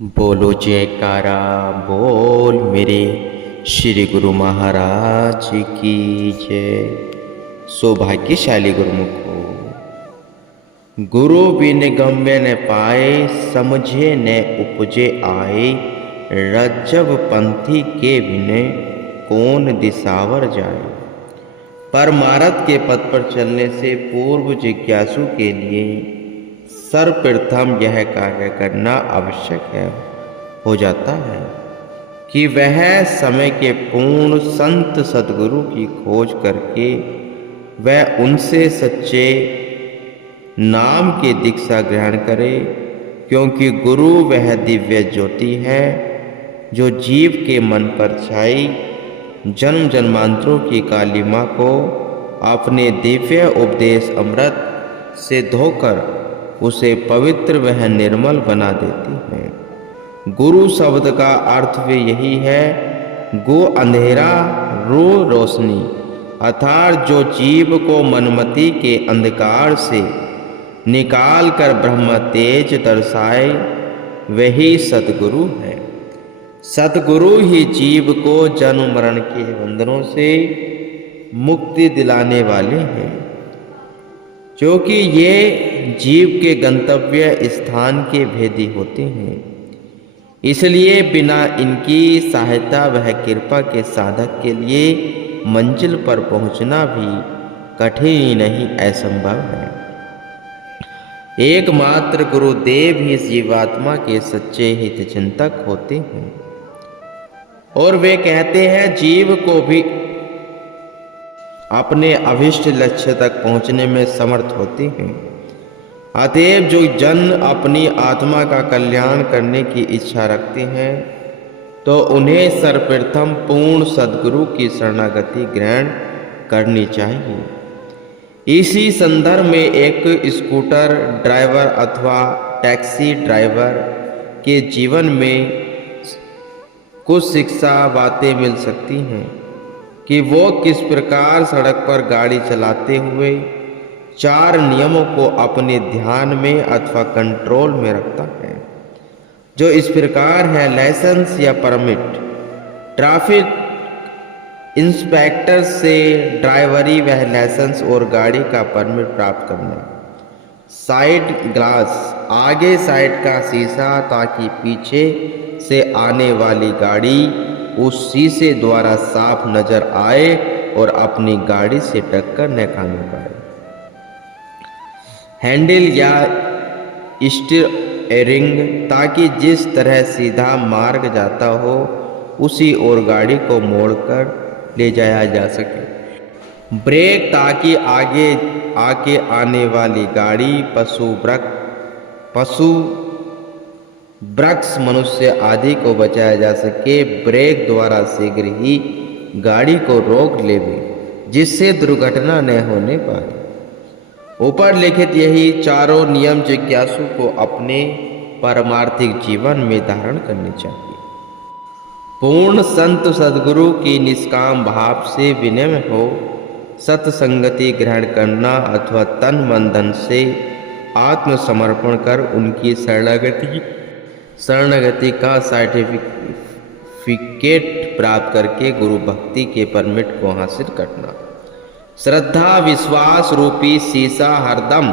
बोलो जयकारा बोल मेरे श्री गुरु महाराज की जय। सौभाग्यशाली गुरुमुखो, गुरु बिन गम्य न पाए, समझे न उपजे आए। रज्जब पंथी के बिन कौन दिसावर जाए। परमार्थ के पथ पर चलने से पूर्व जिज्ञासु के लिए सर्वप्रथम यह कार्य करना आवश्यक है हो जाता है कि वह समय के पूर्ण संत सद्गुरु की खोज करके वह उनसे सच्चे नाम की दीक्षा ग्रहण करे, क्योंकि गुरु वह दिव्य ज्योति है जो जीव के मन पर छाई जन्म जन्मांतरों की कालिमा को अपने दिव्य उपदेश अमृत से धोकर उसे पवित्र वह निर्मल बना देती है। गुरु शब्द का अर्थ भी यही है, गो अंधेरा रो रोशनी, अर्थात जो जीव को मनमति के अंधकार से निकाल कर ब्रह्म तेज दर्शाए वही सतगुरु है। सतगुरु ही जीव को जन्म मरण के बंधनों से मुक्ति दिलाने वाले हैं, क्योंकि ये जीव के गंतव्य स्थान के भेदी होते हैं। इसलिए बिना इनकी सहायता वह कृपा के साधक के लिए मंजिल पर पहुंचना भी कठिन नहीं असंभव है। एकमात्र गुरुदेव ही जीवात्मा के सच्चे हित चिंतक होते हैं और वे कहते हैं जीव को भी अपने अभिष्ट लक्ष्य तक पहुंचने में समर्थ होते हैं। अतएव जो जन अपनी आत्मा का कल्याण करने की इच्छा रखते हैं तो उन्हें सर्वप्रथम पूर्ण सद्गुरु की शरणागति ग्रहण करनी चाहिए। इसी संदर्भ में एक स्कूटर ड्राइवर अथवा टैक्सी ड्राइवर के जीवन में कुछ शिक्षा बातें मिल सकती हैं कि वो किस प्रकार सड़क पर गाड़ी चलाते हुए 4 नियमों को अपने ध्यान में अथवा कंट्रोल में रखता है, जो इस प्रकार है लाइसेंस या परमिट, ट्रैफिक इंस्पेक्टर से ड्राइवरी वह लाइसेंस और गाड़ी का परमिट प्राप्त करना, साइड ग्लास आगे साइड का शीशा ताकि पीछे से आने वाली गाड़ी उस शीशे द्वारा साफ नजर आए और अपनी गाड़ी से टक्कर न खाने पाए, हैंडल या स्टीयरिंग ताकि जिस तरह सीधा मार्ग जाता हो उसी ओर गाड़ी को मोड़कर ले जाया जा सके, ब्रेक ताकि आगे आके आने वाली गाड़ी पशु वृक्ष मनुष्य आदि को बचाया जा सके, ब्रेक द्वारा शीघ्र ही गाड़ी को रोक लेवे जिससे दुर्घटना न होने पाए। ऊपर लिखित यही चारों नियम जिज्ञासु को अपने पारमार्थिक जीवन में धारण करने चाहिए। पूर्ण संत सद्गुरु की निष्काम भाव से विनम्र हो सत्संगति ग्रहण करना अथवा तन मन धन से आत्मसमर्पण कर उनकी शरणागति का सर्टिफिकेट प्राप्त करके गुरु भक्ति के परमिट को हासिल करना। श्रद्धा विश्वास रूपी शीशा हरदम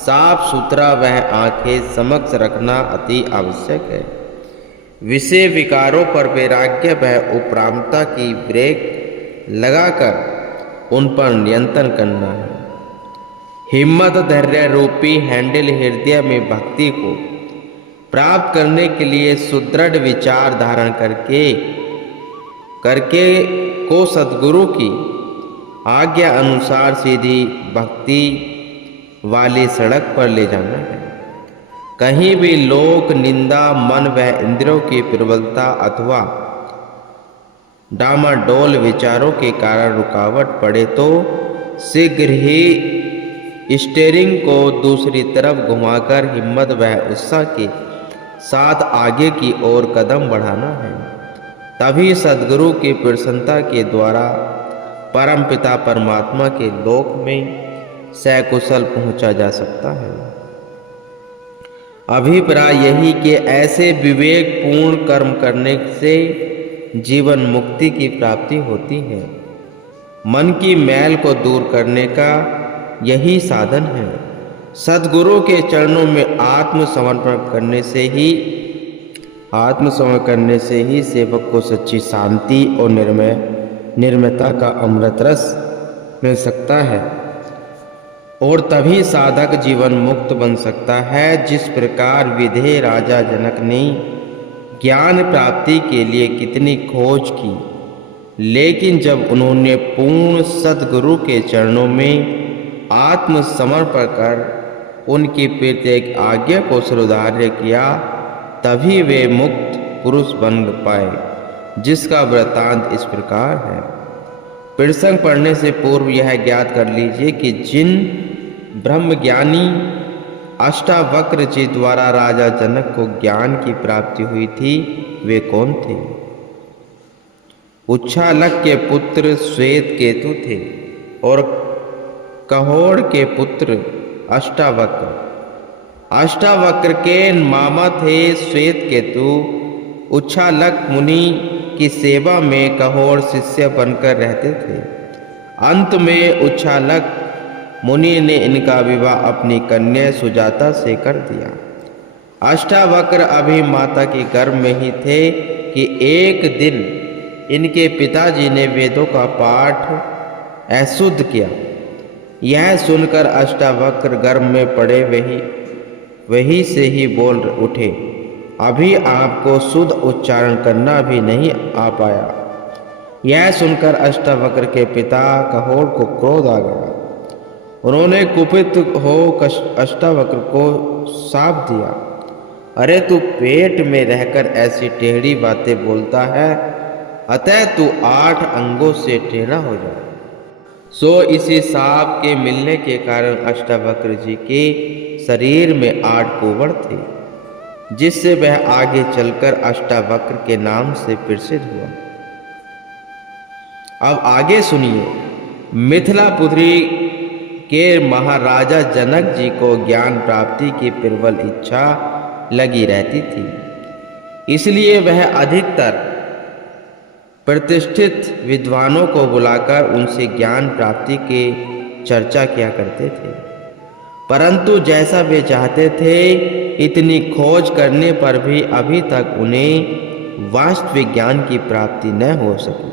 साफ सुथरा वह आंखें समक्ष रखना अति आवश्यक है। विषय विकारों पर वैराग्य वह उपरामता की ब्रेक लगाकर उन पर नियंत्रण करना है। हिम्मत धैर्य रूपी हैंडल हृदय में भक्ति को प्राप्त करने के लिए सुदृढ़ विचार धारण करके को सद्गुरु की आज्ञा अनुसार सीधी भक्ति वाली सड़क पर ले जाना है। कहीं भी लोक निंदा मन व इंद्रियों की प्रबलता अथवा डामाडोल विचारों के कारण रुकावट पड़े तो शीघ्र ही स्टीयरिंग को दूसरी तरफ घुमाकर हिम्मत व उत्साह के साथ आगे की ओर कदम बढ़ाना है। तभी सद्गुरु की प्रसन्नता के द्वारा परमपिता परमात्मा के लोक में सकुशल पहुंचा जा सकता है। अभिप्राय यही कि ऐसे विवेकपूर्ण कर्म करने से जीवन मुक्ति की प्राप्ति होती है। मन की मैल को दूर करने का यही साधन है। सद्गुरु के चरणों में आत्मसमर्पण करने से ही सेवक को सच्ची शांति और निर्मयता का अमृत रस मिल सकता है और तभी साधक जीवन मुक्त बन सकता है। जिस प्रकार विधेय राजा जनक ने ज्ञान प्राप्ति के लिए कितनी खोज की, लेकिन जब उन्होंने पूर्ण सद्गुरु के चरणों में आत्मसमर्पण कर उनकी प्रत्येक आज्ञा को सुधार्य किया, तभी वे मुक्त पुरुष बन पाए, जिसका वृत्तांत इस प्रकार है। प्रसंग पढ़ने से पूर्व यह ज्ञात कर लीजिए कि जिन ब्रह्मज्ञानी अष्टावक्र जी द्वारा राजा जनक को ज्ञान की प्राप्ति हुई थी, वे कौन थे? उच्छालक के पुत्र श्वेत केतु थे और कहोड़ के पुत्र अष्टावक्र। अष्टावक्र के मामा थे श्वेत केतु। उच्छालक मुनि की सेवा में कहोड़ शिष्य बनकर रहते थे। अंत में उच्छालक मुनि ने इनका विवाह अपनी कन्या सुजाता से कर दिया। अष्टावक्र अभी माता के गर्भ में ही थे कि एक दिन इनके पिताजी ने वेदों का पाठ अशुद्ध किया। यह सुनकर अष्टावक्र गर्भ में पड़े वही से ही बोल उठे, अभी आपको शुद्ध उच्चारण करना भी नहीं आ पाया। यह सुनकर अष्टावक्र के पिता कहोड़ को क्रोध आ गया। उन्होंने कुपित हो अष्टावक्र को शाप दिया, अरे तू पेट में रहकर ऐसी टेढ़ी बातें बोलता है, अतः तू 8 अंगों से टेढ़ा हो जाए। सो इसी शाप के मिलने के कारण अष्टावक्र जी के शरीर में 8 कोवड़ थे, जिससे वह आगे चलकर अष्टावक्र के नाम से प्रसिद्ध हुआ। अब आगे सुनिए। मिथिलापुरी के महाराजा जनक जी को ज्ञान प्राप्ति की प्रबल इच्छा लगी रहती थी, इसलिए वह अधिकतर प्रतिष्ठित विद्वानों को बुलाकर उनसे ज्ञान प्राप्ति के चर्चा किया करते थे। परंतु जैसा वे चाहते थे, इतनी खोज करने पर भी अभी तक उन्हें वास्तविक ज्ञान की प्राप्ति न हो सकी।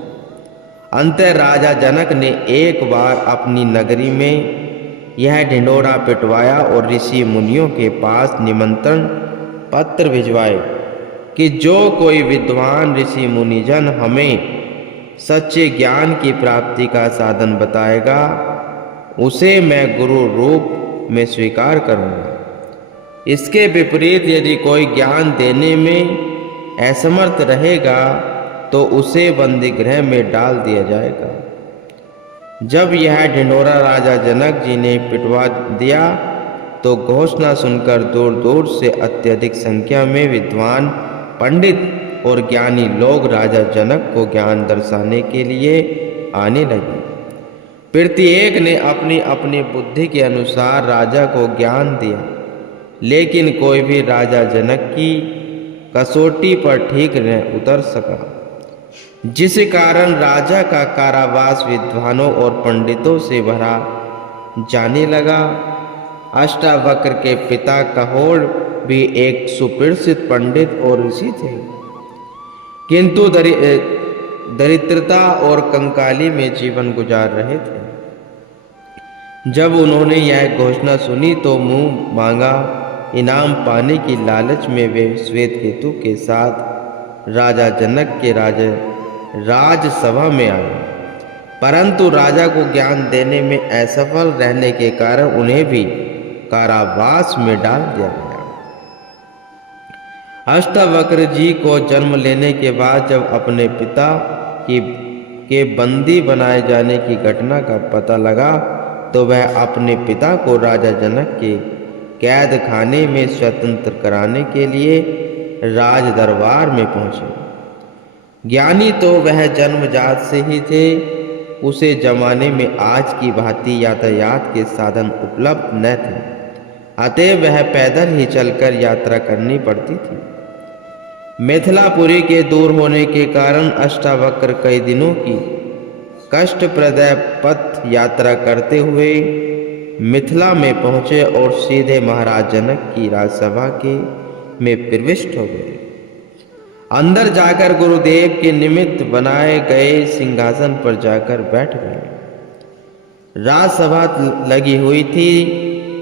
अंत राजा जनक ने एक बार अपनी नगरी में यह ढिंढोरा पिटवाया और ऋषि मुनियों के पास निमंत्रण पत्र भिजवाए कि जो कोई विद्वान ऋषि मुनिजन हमें सच्चे ज्ञान की प्राप्ति का साधन बताएगा, उसे मैं गुरु रूप में स्वीकार करूंगा। इसके विपरीत यदि कोई ज्ञान देने में असमर्थ रहेगा तो उसे बंदी गृह में डाल दिया जाएगा। जब यह ढिंढोरा राजा जनक जी ने पिटवा दिया तो घोषणा सुनकर दूर दूर से अत्यधिक संख्या में विद्वान पंडित और ज्ञानी लोग राजा जनक को ज्ञान दर्शाने के लिए आने लगे। प्रत्येक ने अपनी अपनी बुद्धि के अनुसार राजा को ज्ञान दिया, लेकिन कोई भी राजा जनक की कसौटी पर ठीक न उतर सका, जिस कारण राजा का कारावास विद्वानों और पंडितों से भरा जाने लगा। अष्टावक्र के पिता कहोड़ भी एक सुप्रसिद्ध पंडित और ऋषि थे, किंतु दरिद्रता और कंकाली में जीवन गुजार रहे थे। जब उन्होंने यह घोषणा सुनी तो मुंह मांगा इनाम पाने की लालच में वे श्वेत केतु के साथ राजा जनक के राजसभा में आए, परंतु राजा को ज्ञान देने में असफल रहने के कारण उन्हें भी कारावास में डाल दिया गया। अष्टावक्र जी को जन्म लेने के बाद जब अपने पिता के बंदी बनाए जाने की घटना का पता लगा तो वह अपने पिता को राजा जनक के कैद खाने में स्वतंत्र कराने के लिए राज दरबार में पहुंचे। ज्ञानी तो वह जन्मजात से ही थे, उसे जमाने में आज की भांति यातायात के साधन उपलब्ध न थे। अतएव वह पैदल ही चलकर यात्रा करनी पड़ती थी। मिथिलापुरी के दूर होने के कारण अष्टावक्र कई दिनों की कष्टप्रद पथ यात्रा करते हुए मिथिला में पहुंचे और सीधे महाराज जनक की राजसभा के में प्रविष्ट हो गए। अंदर जाकर गुरुदेव के निमित्त बनाए गए सिंहासन पर जाकर बैठ गए। राजसभा लगी हुई थी।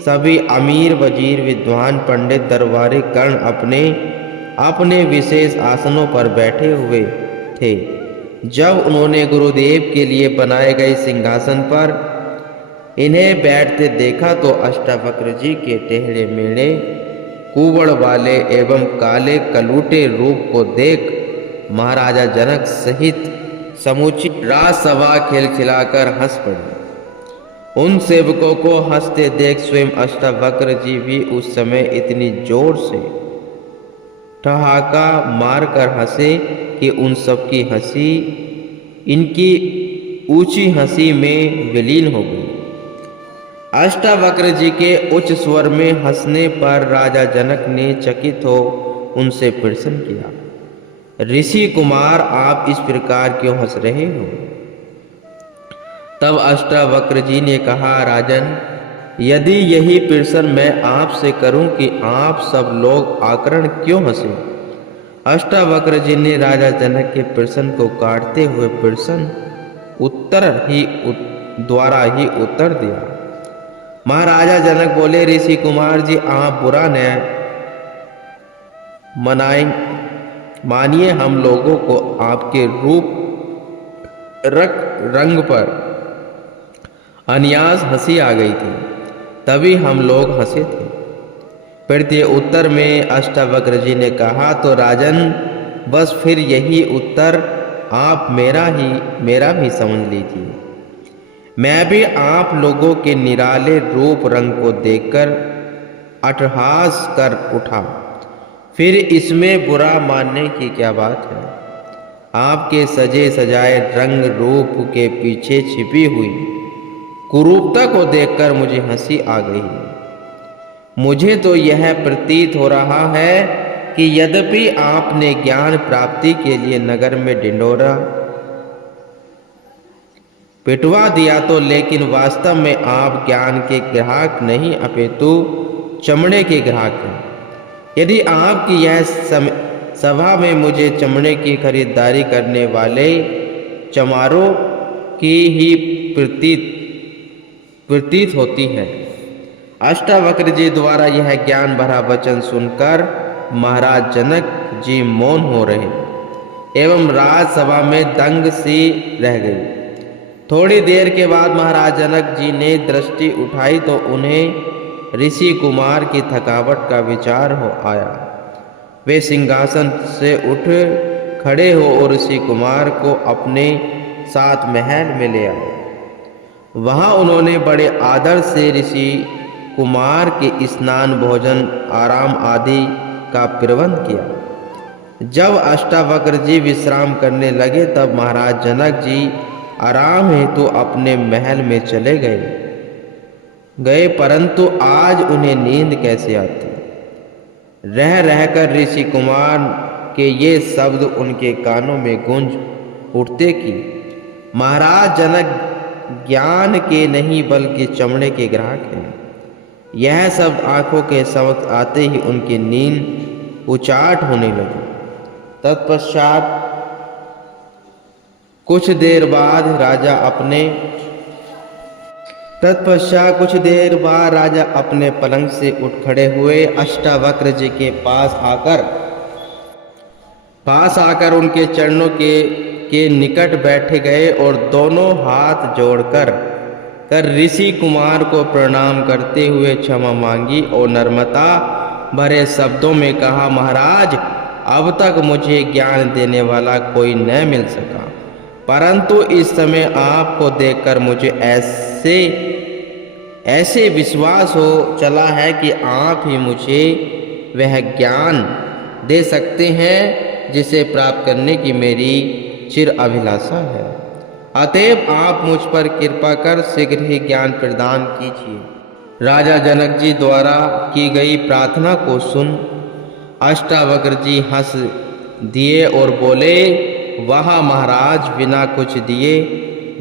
सभी अमीर, वजीर, विद्वान, पंडित, दरबारी कर्ण अपने अपने विशेष आसनों पर बैठे हुए थे। जब उन्होंने गुरुदेव के लिए बनाए गए सिंहासन पर इन्हें बैठते देखा तो अष्टावक्र जी के टेढ़े मेढ़े, कुबड़ वाले एवं काले कलूटे रूप को देख महाराजा जनक सहित समूची राजसभा खिलखिलाकर हंस पड़ी। उन सेवकों को हंसते देख स्वयं अष्टावक्र जी भी उस समय इतनी जोर से ठहाका मारकर हंसे कि उन सबकी हंसी इनकी ऊंची हंसी में विलीन हो गई। अष्टावक्र जी के उच्च स्वर में हंसने पर राजा जनक ने चकित हो उनसे प्रश्न किया, ऋषि कुमार, आप इस प्रकार क्यों हंस रहे हो? तब अष्टावक्र जी ने कहा, राजन, यदि यही प्रश्न मैं आपसे करूं कि आप सब लोग आकरण क्यों हंसे? अष्टावक्र जी ने राजा जनक के प्रश्न को काटते हुए प्रश्न द्वारा ही उत्तर दिया। महाराजा जनक बोले, ऋषि कुमार जी, आप बुरा न मानिए, हम लोगों को आपके रूप रंग पर अनियास हंसी आ गई थी, तभी हम लोग हंसे थे। प्रति उत्तर में अष्टावक्र जी ने कहा, तो राजन, बस फिर यही उत्तर आप मेरा भी समझ लीजिए। मैं भी आप लोगों के निराले रूप रंग को देखकर अट्टहास कर उठा, फिर इसमें बुरा मानने की क्या बात है? आपके सजे सजाए रंग रूप के पीछे छिपी हुई कुरूपता को देखकर मुझे हंसी आ गई। मुझे तो यह प्रतीत हो रहा है कि यद्यपि आपने ज्ञान प्राप्ति के लिए नगर में ढिंढोरा पिटवा दिया तो, लेकिन वास्तव में आप ज्ञान के ग्राहक नहीं अपितु चमड़े के ग्राहक हैं। यदि आपकी यह सभा में मुझे चमड़े की खरीदारी करने वाले चमारों की ही प्रतीत होती है। अष्टावक्र जी द्वारा यह ज्ञान भरा वचन सुनकर महाराज जनक जी मौन हो रहे एवं राजसभा में दंग सी रह गई। थोड़ी देर के बाद महाराज जनक जी ने दृष्टि उठाई तो उन्हें ऋषि कुमार की थकावट का विचार हो आया। वे सिंहासन से उठ खड़े हो और ऋषि कुमार को अपने साथ महल में ले आए। वहां उन्होंने बड़े आदर से ऋषि कुमार के स्नान, भोजन, आराम आदि का प्रबंध किया। जब अष्टावक्र जी विश्राम करने लगे तब महाराज जनक जी आराम हेतु अपने महल में चले गए, परंतु आज उन्हें नींद कैसे आती? रह रहकर ऋषि कुमार के ये शब्द उनके कानों में गूंज उठते कि महाराज जनक ज्ञान के नहीं बल्कि चमड़े के ग्राहक हैं। यह शब्द आंखों के समक्ष आते ही उनकी नींद उचाट होने लगी। तत्पश्चात कुछ देर बाद राजा अपने पलंग से उठ खड़े हुए, अष्टावक्र जी के पास आकर उनके चरणों के निकट बैठ गए और दोनों हाथ जोड़कर ऋषि कुमार को प्रणाम करते हुए क्षमा मांगी और नम्रता भरे शब्दों में कहा, महाराज, अब तक मुझे ज्ञान देने वाला कोई न मिल सका, परंतु इस समय आपको देखकर मुझे ऐसे विश्वास हो चला है कि आप ही मुझे वह ज्ञान दे सकते हैं जिसे प्राप्त करने की मेरी चिर अभिलाषा है। अतएव आप मुझ पर कृपा कर शीघ्र ही ज्ञान प्रदान कीजिए। राजा जनक जी द्वारा की गई प्रार्थना को सुन अष्टावक्र जी हंस दिए और बोले, वाह महाराज, बिना कुछ दिए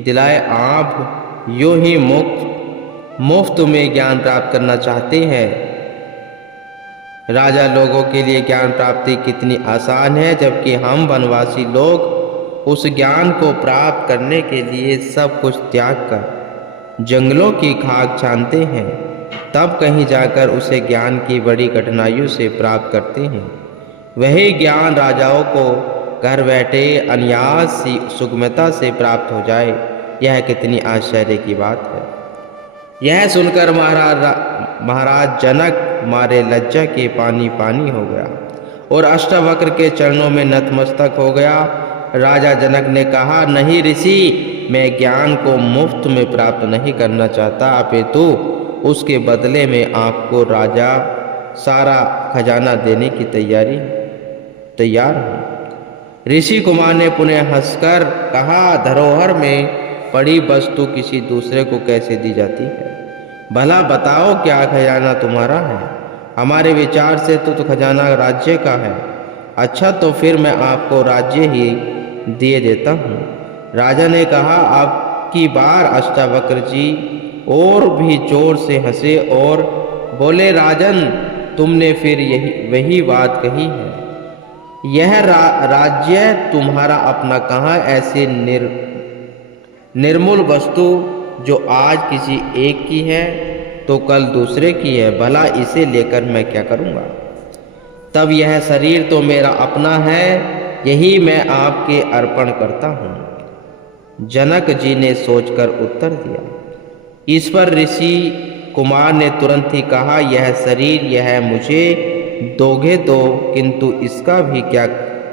दिलाए आप यूं ही मुफ्त में ज्ञान प्राप्त करना चाहते हैं। राजा लोगों के लिए ज्ञान प्राप्ति कितनी आसान है, जबकि हम वनवासी लोग उस ज्ञान को प्राप्त करने के लिए सब कुछ त्याग कर जंगलों की खाक छानते हैं, तब कहीं जाकर उसे ज्ञान की बड़ी कठिनाइयों से प्राप्त करते हैं। वही ज्ञान राजाओं को घर बैठे अनायास सी सुगमता से प्राप्त हो जाए, यह कितनी आश्चर्य की बात है। यह सुनकर महाराज जनक मारे लज्जा के पानी पानी हो गया और अष्टावक्र के चरणों में नतमस्तक हो गया। राजा जनक ने कहा, नहीं ऋषि, मैं ज्ञान को मुफ्त में प्राप्त नहीं करना चाहता, अपितु उसके बदले में आपको राजा सारा खजाना देने की तैयार हूँ। ऋषि कुमार ने पुनः हंसकर कहा, धरोहर में पड़ी वस्तु किसी दूसरे को कैसे दी जाती है? भला बताओ, क्या खजाना तुम्हारा है? हमारे विचार से तो खजाना राज्य का है। अच्छा, तो फिर मैं आपको राज्य ही दिए देता हूँ। राजा ने कहा, आपकी बार अष्टावक्र जी और भी जोर से हंसे और बोले, राजन, तुमने फिर वही बात कही है। यह राज्य तुम्हारा अपना कहाँ? ऐसे निर्मूल वस्तु जो आज किसी एक की है तो कल दूसरे की है, भला इसे लेकर मैं क्या करूँगा? तब यह शरीर तो मेरा अपना है, यही मैं आपके अर्पण करता हूँ। जनक जी ने सोचकर उत्तर दिया। इस पर ऋषि कुमार ने तुरंत ही कहा, यह शरीर यह मुझे दोगे तो, किंतु इसका भी क्या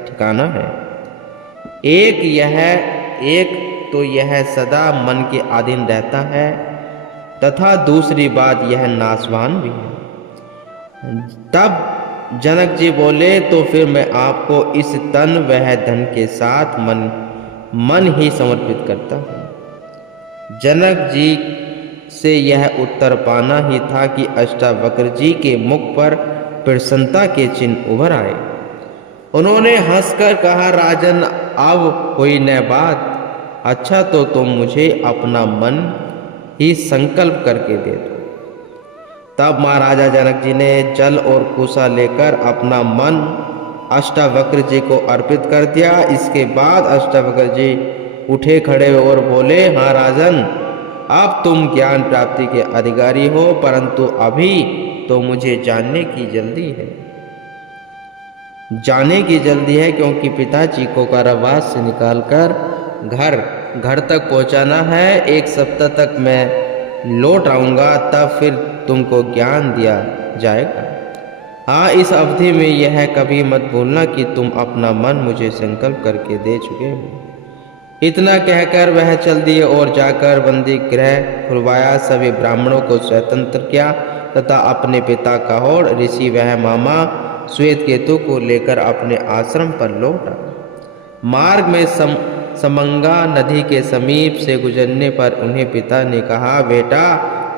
ठिकाना है? एक तो यह सदा मन के अधीन रहता है, तथा दूसरी बात यह नाशवान भी है। तब जनक जी बोले, तो फिर मैं आपको इस तन वह धन के साथ मन ही समर्पित करता हूँ। जनक जी से यह उत्तर पाना ही था कि अष्टावक्र जी के मुख पर प्रसन्नता के चिन्ह उभर आए। उन्होंने हंसकर कहा, राजन, अब हुई न बात। अच्छा, तो तुम मुझे अपना मन ही संकल्प करके दे दो। तब महाराजा जनक जी ने जल और कुसा लेकर अपना मन अष्टावक्र जी को अर्पित कर दिया। इसके बाद अष्टावक्र जी उठे खड़े और बोले, हाँ राजन, अब तुम ज्ञान प्राप्ति के अधिकारी हो, परंतु अभी तो मुझे जाने की जल्दी है, क्योंकि पिताजी को कारावास से निकालकर घर तक पहुंचाना है। 1 सप्ताह तक मैं लौट आऊँगा, तब फिर तुमको ज्ञान दिया जाएगा। हाँ, इस अवधि में यह कभी मत भूलना कि तुम अपना मन मुझे संकल्प करके दे चुके हो। इतना कहकर वह चल दिए और जाकर बंदी गृह खुलवाया, सभी ब्राह्मणों को स्वतंत्र किया तथा अपने पिता कहोड़ ऋषि वह मामा श्वेतकेतु को लेकर अपने आश्रम पर लौटा। मार्ग में समंगा नदी के समीप से गुजरने पर उन्हें पिता ने कहा, बेटा,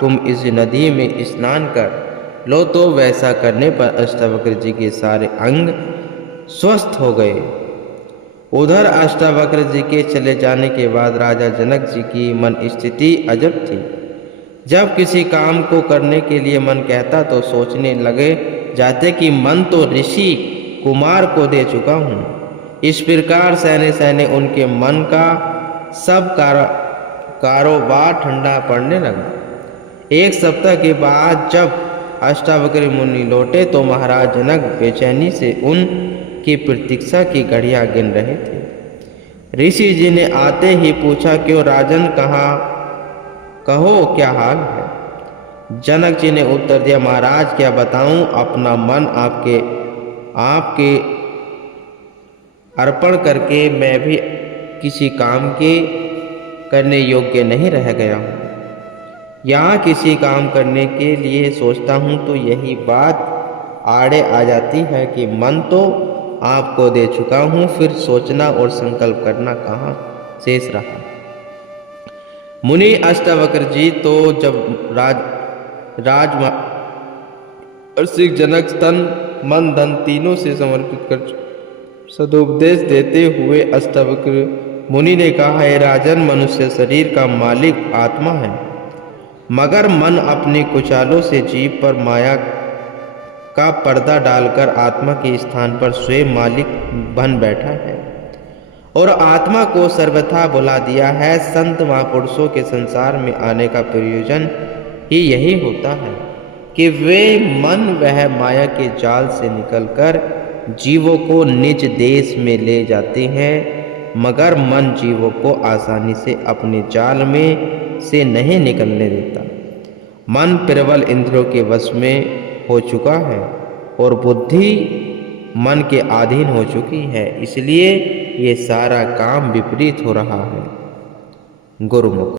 तुम इस नदी में स्नान कर लो। तो वैसा करने पर अष्टावक्र जी के सारे अंग स्वस्थ हो गए। उधर अष्टावक्र जी के चले जाने के बाद राजा जनक जी की मन स्थिति अजब थी। जब किसी काम को करने के लिए मन कहता तो सोचने लगे जाते कि मन तो ऋषि कुमार को दे चुका हूँ। इस प्रकार सहने उनके मन का सब कारोबार ठंडा पड़ने लगा। 1 सप्ताह के बाद जब अष्टावक्र मुनि लौटे तो महाराज जनक बेचैनी से उनकी प्रतीक्षा की घड़ियां गिन रहे थे। ऋषि जी ने आते ही पूछा, क्यों राजन, कहो क्या हाल है? जनक जी ने उत्तर दिया, महाराज, क्या बताऊं, अपना मन आपके अर्पण करके मैं भी किसी काम के करने योग्य नहीं रह गया हूँ। यहाँ किसी काम करने के लिए सोचता हूँ तो यही बात आड़े आ जाती है कि मन तो आपको दे चुका हूँ, फिर सोचना और संकल्प करना कहाँ शेष रहा। मुनि अष्टावक्र जी तो जब राजमहर्षि जनक तन मन धन तीनों से समर्पित कर सदुपदेश देते हुए अष्टावक्र मुनि ने कहा, है राजन, मनुष्य शरीर का मालिक आत्मा है, मगर मन अपने कुचालों से जीव पर माया का पर्दा डालकर आत्मा के स्थान पर स्वयं मालिक बन बैठा है और आत्मा को सर्वथा भुला दिया है। संत महापुरुषों के संसार में आने का प्रयोजन ही यही होता है कि वे मन वह माया के जाल से निकलकर जीवों को निज देश में ले जाते हैं, मगर मन जीवों को आसानी से अपने जाल में से नहीं निकलने देता। मन प्रबल इंद्रियों के वश में हो चुका है और बुद्धि मन के अधीन हो चुकी है, इसलिए ये सारा काम विपरीत हो रहा है। गुरुमुख।